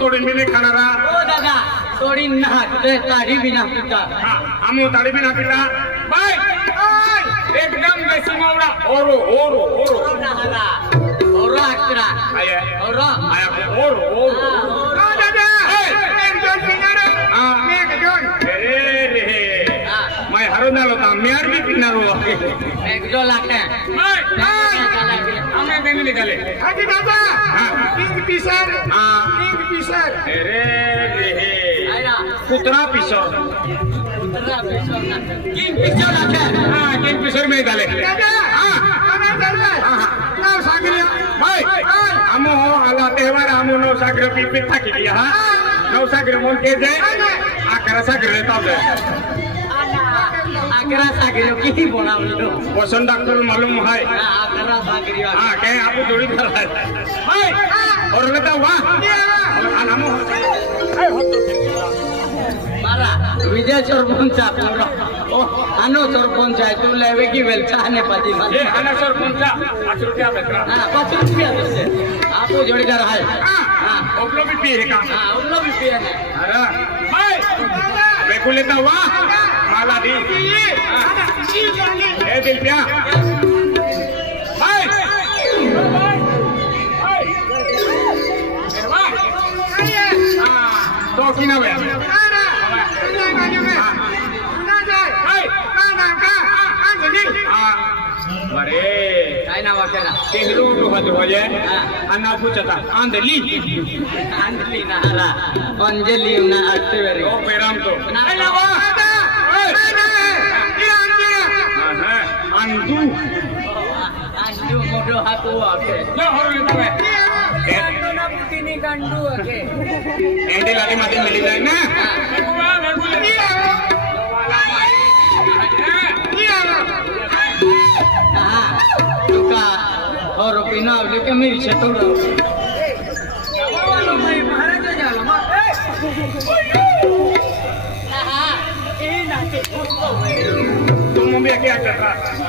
তোর মিলে খানারা। ও দাদা তোরিন না তুই তারি বিনা পিতা। হ্যাঁ, আমি তারি বিনা পিতা। ভাই একদম বেশি মাওরা। ওরো ওরো ওরো। দাদা। ওরো আকরা আয়া ওরো। আয়া ওরো ওরো। হ্যাঁ, দাদা একজন সিঙ্গারা হ্যাঁ। একজন। गाडीने निघाले. अरे बाबा पिंग पिसर पिंग पिसर. अरे रे कुत्रा पिसर. किंग पिसर हा किंग पिसर मी निघाले नाव सागरी आमो हो आला तेव्हा आमो नव सागर पिपी टाकी हा. नव सागर म्हणून ते अकरा सागर तावलं सागरियो की पसंद डॉक्टर मालूम है। हाँ, सागरियो। हाँ आप जोड़ी कर हाँ। और वाह। नाम हो। तो विजय सरपंच ओ आनो सरपंच तू लेवे की वेलचा ने आनो सरपंच 5 रुपया बेकरा हाँ 5 रुपया आप तो जोड़ी कर हाँ। हाँ। भी पिए का हाँ भी पिए अरे वाह। माला दी ए दिल प्या तो ना भाई बरे काय नाव पूछता आंधली ओ पेराम तो नाही नावा अंजू मोठो हातू वाटे जो हर लेता है ना पुतीनी गंडू अके एंडी लाडी मध्ये मिली जाए ना हाँ तुका और पिना लेके मेरी से तोड़ो तुम मम्मी क्या कर रहा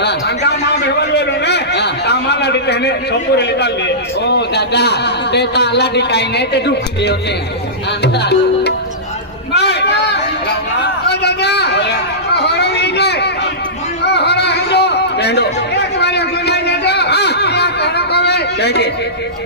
ಅಂಗಾಮ ಬೆಳವಲ್ವೇನು ತಾಮಲಾಡಿ ತೆನೆ ಸೊಪ್ಪುರಿ ಇದಲ್ಲಿ ಓ ದಾದಾ ತೆ ತಾಲಾಡಿ ಕೈನೆ ತೆ ದುಃಖಿ ದೇವತೆ ಅಂತ ಮೈ ಓ ದಾದಾ ಹೊರ ಇದೆ ಹೊರ ಹಿಂದೋ ಹೆಂಡೋ એક વારે ગુનાઈ ને તો હા તને કહે થેન્ક યુ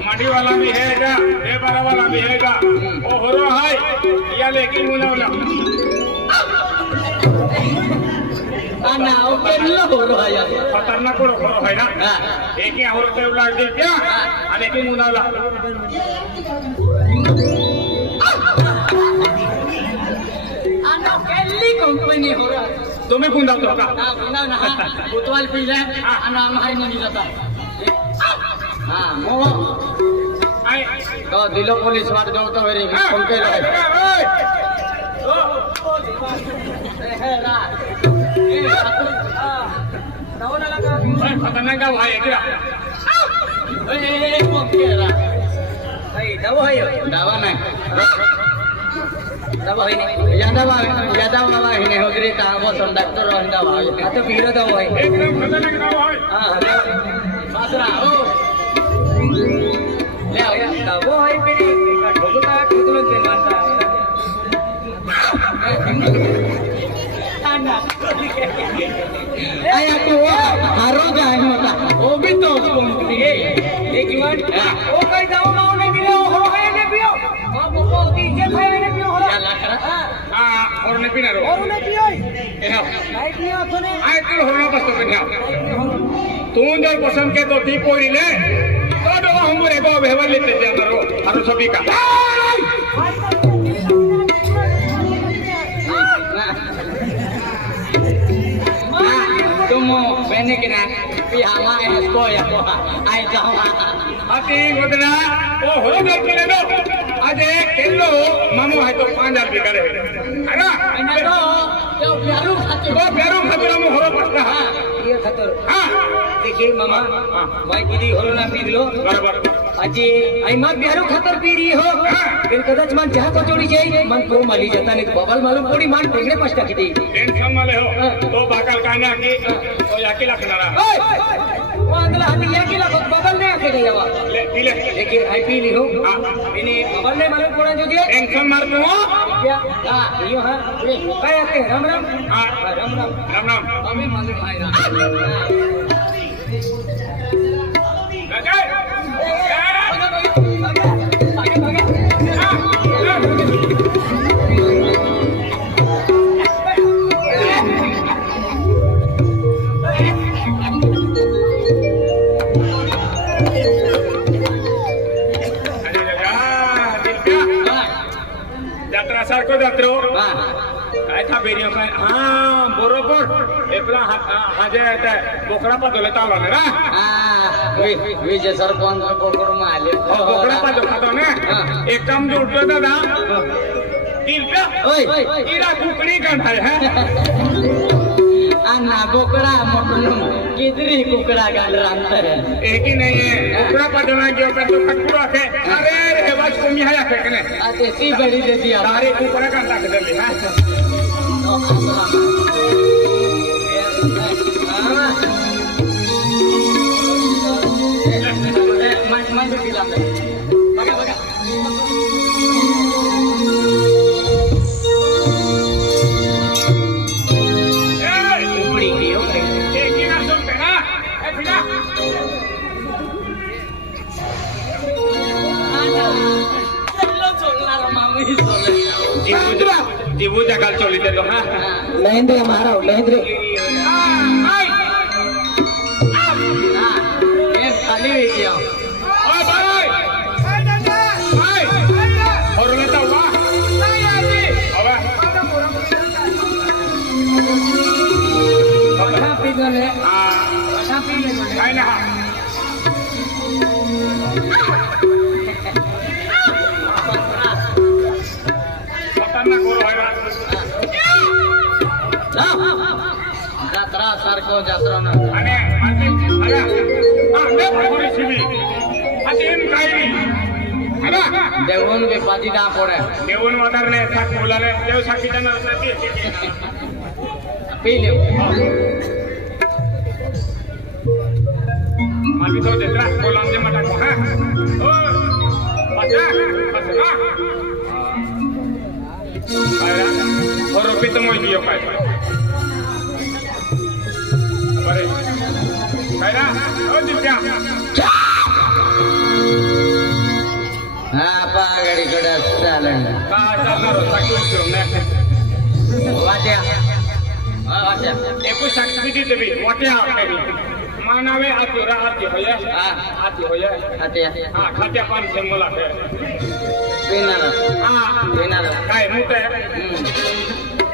માડી વાલા ભી હે જા ओ दादा ओ हरो ही जे ओ हरो हिंदो हेंडो एक बारी गुनाई ने दो हां क्या करो कोवे कहे आरा माटी वाला भी हैगा ए बारा वाला भी हैगा ओ हरो हाय या लेकिन मुनावला ana o ke lo horo haya खतरनाक कोण हरो है ना हा एक ही हरो ते उला दे क्या आणि की मुनावला ana kelli company horo तुम्ही कुंदा तो का ना बिना ना बुतवाल पीले ana am hari તો દિલો પોલીસ વાટ જોડતો વેરી પંકે લાગે. ખતરનાક ભાઈ એકરા એ પંકે રા ભાઈ હોય હા अरे तो वो हरो जाए होता वो भी तो पहुंचती है एक मिनट वो कहीं जाओ ना उन्हें मिले वो हरो है ने पियो बाप को दीजिए भाई ने पियो हरो क्या ला करा हां और ने पिना रो और ने पियो ए हां भाई पियो सुने आए तू हरो बस तो पिना तू जो पसंद के तो ठीक कोई ले तो दो हम रे गो भेवर लेते जा रो हरो सभी का nigina piama ay skoya ko ay jawa ati gudna o ho na kire no આજે કેટલો મામો હોય તો પાંચ આપી કરે. હા અને તો જો પ્યારું ખાતું. બહુ પ્યારું ખાતું મામો હોરો પડતા હા. એ ખાતું. હા. દેખી મામા હા. ભાઈ કીધી હોરો ના પી દો બરાબર. આજે આઈમાં પ્યારું ખતર પી રહી હો. બેન કદાચ મન જા તો ચોડી જાય. મન પ્રો માલી જતા નહીં બબલ માલુમ પડી માન ટેકડે પસ્તા કીધી. ટેન્શનમાં લેહો તો બાકલ કાને આકી તો યાકી લખનારા વાંદલા હાથી યાકી લખ બબલ ને આકે ગઈ આવા. લે પીલે દેખી આઈ પી લી હો. એને બબલ ને માલુમ જો દે ટેન્શન મારતો હો? હા યો હા. કયા કે રામ રામ. હા. હા, રામ રામ. રામ રામ. અમે માલુમ ભાઈ રામ લગે जात काय था बेरियो हा बरोबर. एपला हाजे बोकडा पाजवले तावला ना? विजय सरपंच बोकड माले हो, बोकडा पाजव खातो ना. एक काम जोडतो दादा. तिरप्या तिरा कुकडी गंधाळ हा. આ નાગોકડા મકનું કિદરી કુકડા ગાંડરા અંતરે એકી નહીં કુકડા પડવા ગયો કે તો કકડો છે અરે રે વાત કોમી હાયા છે કને આ તે સી ભરી દેતી આ તારે કુકડા ગાંડા કે દે હા બગા બગા മഹേന്ദ്ര മാറാവുള്ളൂ മഹേന്ദ്ര સારખો જાત્રા ના અને અરે હા મે પકોડી સીવી આ તેમ કાઈ અરે દેવોન બે પાજી ના પડે દેવન વધારને સાક બોલાને દેવ સાકી જન નથી પી લેવું માલી તો જત્રા બોલામ જે મટા કો હા ઓ પાછા પાછા અરે ઓરો પિત મોઈ દિયો કાઈ করে তাই না ও দিব্যা పాగడి కూడా వస్తానండి ఎక్కువ శక్తి దేవి ఒకటే मानवे आती रहा आती हो या आती हो या आती है हाँ खाते पान से मुलाकात बिना हाँ बिना काय मुते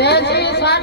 年轻人穿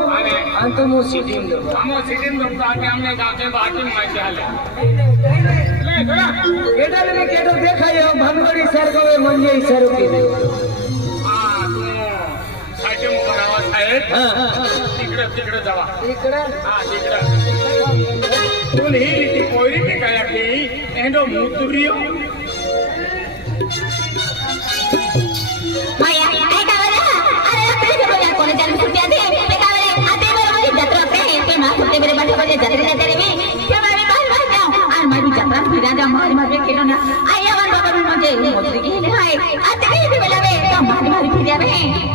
आणि तो मग सिटीम दो मग सिटीम दो तो आके हमने गाते बाकी माचे आले केदार में केदार देखा ये भानगड़ी सर का वे मन साचे मुख गावा साहेब तिकडे तिकडे जावा तिकडे हां. तिकडे तुम्ही ती कोयरी मी काय की एंडो मुतुरियो জানে জানে মে তোমারে বারবার যাও আর মারি যাত্রা ফিরা যাও মারি মারি কেন না। আই আমার বাবার মধ্যে মধ্যে কি হেলে হয়। আর তুমি কি বলবে তো মারি মারি ফিরে যাবে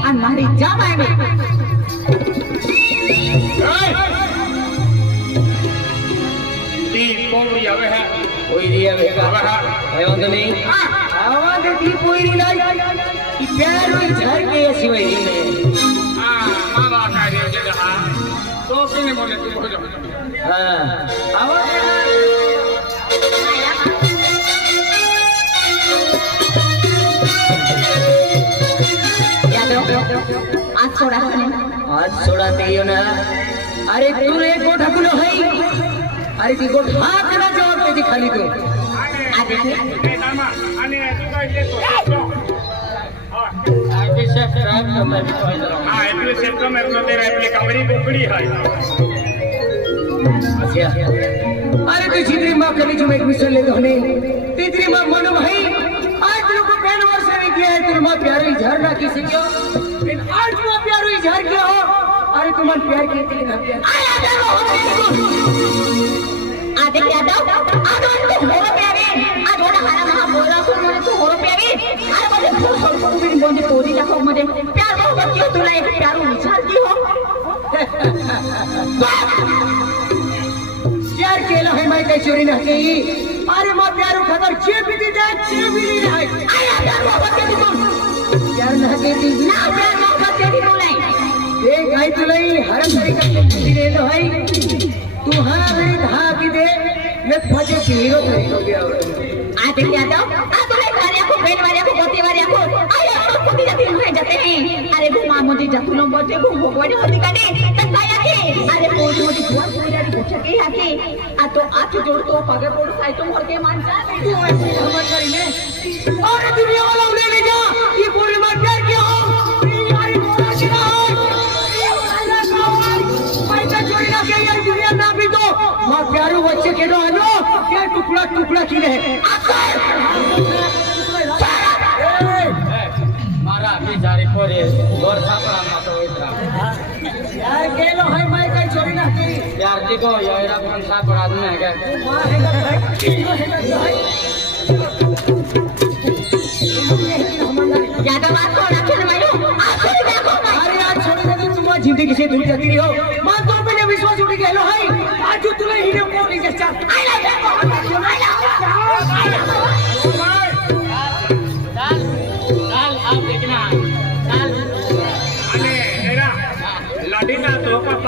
আর মারি যাও আমি कोई आवे है कोई री आवे आवे है है वांदो नहीं आवाज दी कोई री नहीं प्यार में झर के ऐसी वही है हां मां बाप का रे जगह तो किने बोले तू हो जा হ্যাঁ। আজ ছোড়া আজ ছোড়া দিও না। আরে তোর এই গোঠাগুলো হই আরে তুই গোঠা কেন জবাব দিতি খালি তো આ એપ્લિકેશન મેં તો તેરા એપ્લિકેશન આવડી પકડી હોય अरे तो तीसरी माँ कभी जो मैं मिशन ले हमने तीसरी माँ मनो भाई आज तेरे को पहले वर्ष ने किया है तेरे माँ प्यारे इजहार ना किसी को लेकिन आज माँ प्यारो इजहार किया हो अरे तुम्हारे प्यार के लिए ना प्यार आधे क्या दो आधे तो होरो प्यारे आज होरा हरा महा बोला को मैंने तो होरो प्यारे अरे मुझे खूब सोच को मेरी मोने पोरी ना हो मुझे प्यार बहुत क्यों तुला प्यारो इजहार क्यों हो केलं है माहिती आहे चोरी नाही अरे मग प्यारू खबर चे बिली दे चे बिली नाही आया प्यार मोहब्बत के तुम यार नाही ती ना प्यार मोहब्बत के तुम नहीं एक आहे तुलाही हरम तरीका बिली देलो है तू हा रे धा की दे मैं फजे पीरो नहीं हो गया आ देख यादव आ तो है कार्य को पेट वाले को गोती वाले को आया तो कुटी जाती रह जाते हैं अरे घुमा मुझे जतुलो बचे घुम भोगवाड़ी होती काटे तकाया के अरे मोटी मोटी जुआ पुजारी पूछे के आके आ तो आठ जोड़ तो पगे पोड़ साई तो मर के मान जा तू ऐसे हमर करी ने अरे दुनिया वाला ले ले जा ये पूरी मार प्यार के हो यार मोरा छिना पैसा चोरी ना के यार दुनिया ना બિચારી પોરે દોર સાપડામાં તો ઉતરા यार गेलो है मैं कहीं चोरी ना की ત્યાર દીકો યાર પણ સાપડા જ ને કે मां है का है यादव आ को रखे न मालूम आ छोड़ देखो मैं अरे आज छोड़ी दे तुम जिंदगी से दूर जाती रही हो मां तो मैंने विश्वास उठ गेलो है आज तुला हिने कोण ले जा आई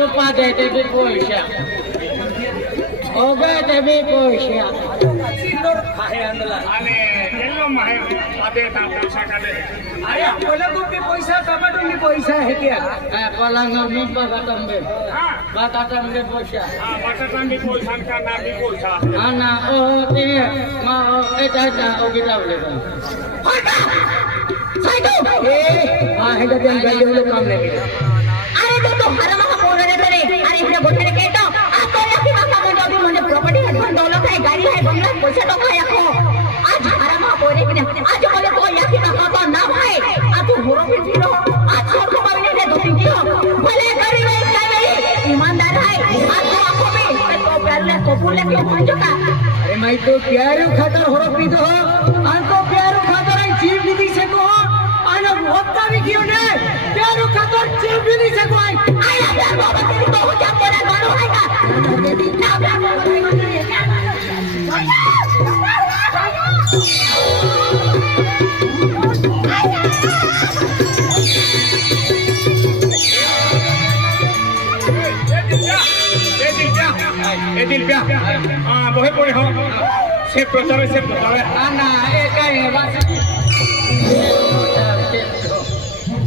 দেবী পাঁচে দেবী পয়সা ওগে দেবী পয়সা পয়সা তুমি পয়সা হেতিয়া পলাঙ্গ মি বাবা তম্বে বাবা তম্বে পয়সা বাবা তম্বে পয়সা কা না বি পয়সা আনা ও তে মা ও এটা না ও গিটা বলে হটা সাইডো এ আ হেটা দেন গালি হলো কাম লাগে আরে, তো তো হারাম तेरे अरे इने गोठे ने केटो आ तो या की माका मुझे अभी मुझे प्रॉपर्टी है धन दौलत है गाड़ी है बंगला है, पैसा तो खाया को आज हराम का बोल रहे कि आज बोले तो या की माका तो ना भाई आ तू होरो भी फिरो आज छोड़ को बावने दे दो तीन की हो भले गरीब है क्या मेरी ईमानदार है आज तो आपको भी तो प्यार ले तो बोले क्यों पहुंचो का अरे मैं तो प्यारू खातर हो पी दो आन तो प्यारू खातर आई जीव भी હોતા આવી ગયો ને તેરો ખાતર ચેપી ની છે કોઈ આયા બે બાબા તું તો હું ક્યાં પર ગણો આયા બેબી ના બે બાબા તું મને ક્યાં এদিন ব্যাহ বহে পড়ে হোক সে প্রচারে সে প্রচারে না না এটাই